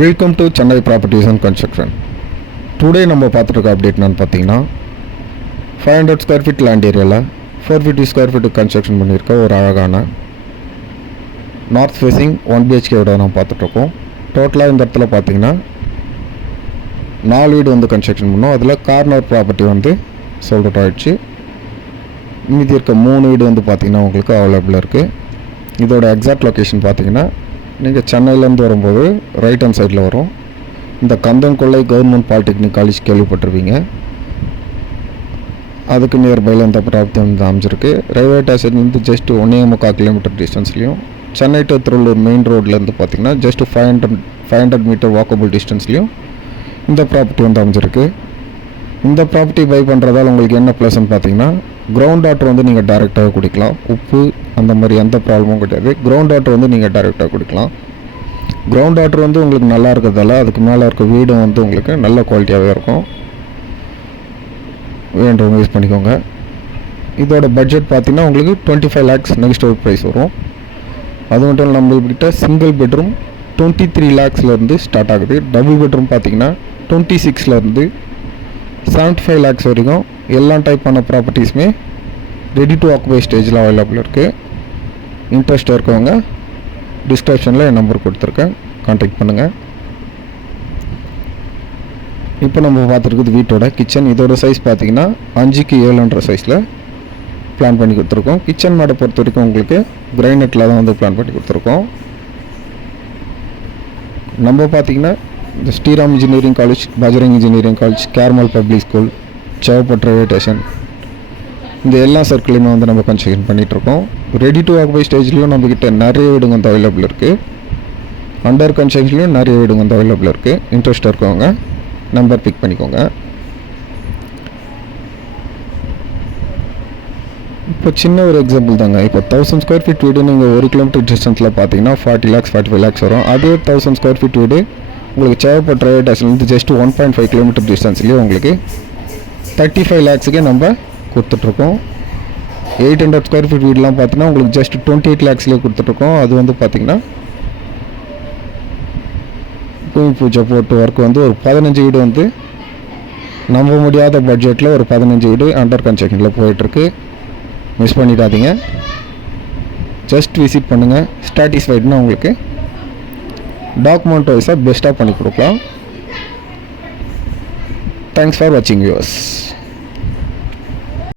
Welcome to Chennai properties and construction today நம்ம பார்த்துருக்க update என்னன்னு பார்த்தீங்கன்னா five hundred square feet land ஏரியாவில் four fifty square feet construction பண்ணியிருக்க ஒரு அழகான நார்த் ஃபேஸிங் ஒன் பிஹெச்கேவோட நம்ம பார்த்துட்ருக்கோம். டோட்டலாக இந்த இடத்துல பார்த்தீங்கன்னா நாலு வீடு வந்து கன்ஸ்ட்ரக்ஷன் பண்ணோம். அதில் கார்னர் ப்ராப்பர்ட்டி வந்து சோல்ட் அவுட் ஆகிடுச்சு மீதி இருக்க மூணு வீடு வந்து பார்த்தீங்கன்னா உங்களுக்கு அவைலபிளாக இருக்குது இதோட எக்ஸாக்ட் லொக்கேஷன் பார்த்தீங்கன்னா நீங்கள் சென்னையிலேருந்து வரும்போது ரைட் ஹேண்ட் சைடில் வரும். இந்த கந்தன்கொள்ளை கவர்மெண்ட் பாலிடெக்னிக் காலேஜ் கேள்விப்பட்டிருப்பீங்க. அதுக்கு நியர்பையில் இந்த ப்ராப்பர்ட்டி வந்து அமைஞ்சிருக்கு. ரயில்வே ஸ்டேஷன்லேருந்து ஜஸ்ட் ஒன்றே முக்கால் கிலோமீட்டர் டிஸ்டன்ஸ்லையும் சென்னை டு திருவள்ளூர் மெயின் ரோட்லேருந்து பார்த்தீங்கன்னா just five hundred five hundred metre walkable டிஸ்டன்ஸ்லையும் இந்த ப்ராப்பர்ட்டி வந்து அமைஞ்சிருக்கு. இந்த ப்ராப்பர்ட்டி பை பண்ணுறதால உங்களுக்கு என்ன ப்ளஸ்ன்னு பார்த்தீங்கன்னா கிரவுண்ட் வாட்டர் வந்து நீங்கள் டேரெக்டாக குடிக்கலாம். உப்பு அந்த மாதிரி எந்த ப்ராப்ளமும் கிடையாது. கிரவுண்ட் வாட்டர் வந்து நீங்கள் டேரெக்டாக குடிக்கலாம். கிரவுண்ட் வாட்டர் வந்து உங்களுக்கு நல்லா இருக்கிறதால அதுக்கு மேலே இருக்க வீடும் வந்து உங்களுக்கு நல்ல குவாலிட்டியாகவே இருக்கும். வேண்டவங்க யூஸ் பண்ணிக்கோங்க. இதோட பட்ஜெட் பார்த்தீங்கன்னா உங்களுக்கு டுவெண்ட்டி ஃபைவ் லேக்ஸ் நெக்ஸ்ட் ஒரு ப்ரைஸ் வரும். அது மட்டும் இல்லாமல் நம்மள்கிட்ட சிங்கிள் பெட்ரூம் டுவெண்ட்டி த்ரீ லேக்ஸ்லேருந்து ஸ்டார்ட் ஆகுது. டபுள் பெட்ரூம் பார்த்தீங்கன்னா டுவெண்ட்டி சிக்ஸ்லேருந்து செவன்ட்டி ஃபைவ் லேக்ஸ் வரைக்கும் எல்லா டைப்பான ப்ராப்பர்ட்டிஸுமே ரெடி டு ஆக்குபை ஸ்டேஜில் அவைலபிள் இருக்குது இன்ட்ரெஸ்ட் இருக்கவங்க டிஸ்கிரிப்ஷனில் என் நம்பர் கொடுத்துருக்கேன். காண்டாக்ட் பண்ணுங்கள் இப்போ நம்ம பார்த்துருக்குது வீட்டோட கிச்சன் இதோட சைஸ் பார்த்தீங்கன்னா அஞ்சுக்கு ஏழுன்ற சைஸில் பிளான் பண்ணி கொடுத்துருக்கோம். கிச்சன் மேடை பொறுத்த வரைக்கும் உங்களுக்கு கிரைனட்டில் தான் வந்து பிளான் பண்ணி கொடுத்துருக்கோம். நம்ம பார்த்தீங்கன்னா இந்த Sriram engineering college Bajrang engineering college Carmel public school Sevvapet railway station இந்த எல்லா சர்க்கிளையுமே வந்து நம்ம கன்ஸ்ட்ரக்ஷன் பண்ணிகிட்ருக்கோம் ரெடி டு ஆக்குபை ஸ்டேஜ்லேயும் நம்மக்கிட்ட நிறைய வீடுங்க வந்து அவைலபிள் இருக்குது அண்டர் கன்ஸ்ட்ரக்ஷன்லேயும் நிறைய வீடுங்க வந்து அவைலபிள் இருக்குது இன்ட்ரெஸ்ட் இருக்கவங்க நம்பர் பிக் பண்ணிக்கோங்க. இப்போ சின்ன ஒரு எக்ஸாம்பிள் தாங்க. இப்போ தௌசண்ட் ஸ்கொயர் ஃபீட் வீடு நீங்கள் ஒரு கிலோமீட்டர் டிஸ்டன்ஸில் பார்த்தீங்கன்னா forty lakhs forty five lakhs வரும். அதே தௌசண்ட் ஸ்கொயர் ஃபீட் வீடு உங்களுக்கு சேவைப்பட்ட ரயில்வே ஸ்டேஷன்லேருந்து just one point five kilometre டிஸ்டன்ஸ்லேயே உங்களுக்கு தேர்ட்டி ஃபைவ் லேக்ஸுக்கே நம்ம கொடுத்துட்ருக்கோம். எயிட் ஹண்ட்ரட் ஸ்கொயர் ஃபீட் வீடுலாம் பார்த்தீங்கன்னா உங்களுக்கு ஜஸ்ட் டுவெண்ட்டி எயிட் லேக்ஸ்லேயே கொடுத்துட்ருக்கோம். அது வந்து பார்த்திங்கன்னா பூமி பூஜை போட்டு ஒர்க் வந்து ஒரு பதினஞ்சு வீடு வந்து நம்ப முடியாத பட்ஜெட்டில் ஒரு பதினஞ்சு வீடு அண்டர் கன்ஸ்ட்ரக்ஷனில் போயிட்டுருக்கு மிஸ் பண்ணிடாதீங்க. ஜஸ்ட் விசிட் பண்ணுங்கள் ஸ்டாட்டிஸ்ஃபைட்னா உங்களுக்கு டாக்குமெண்ட் வைஸாக பெஸ்ட்டாக பண்ணி கொடுக்கலாம். Thanks for watching viewers.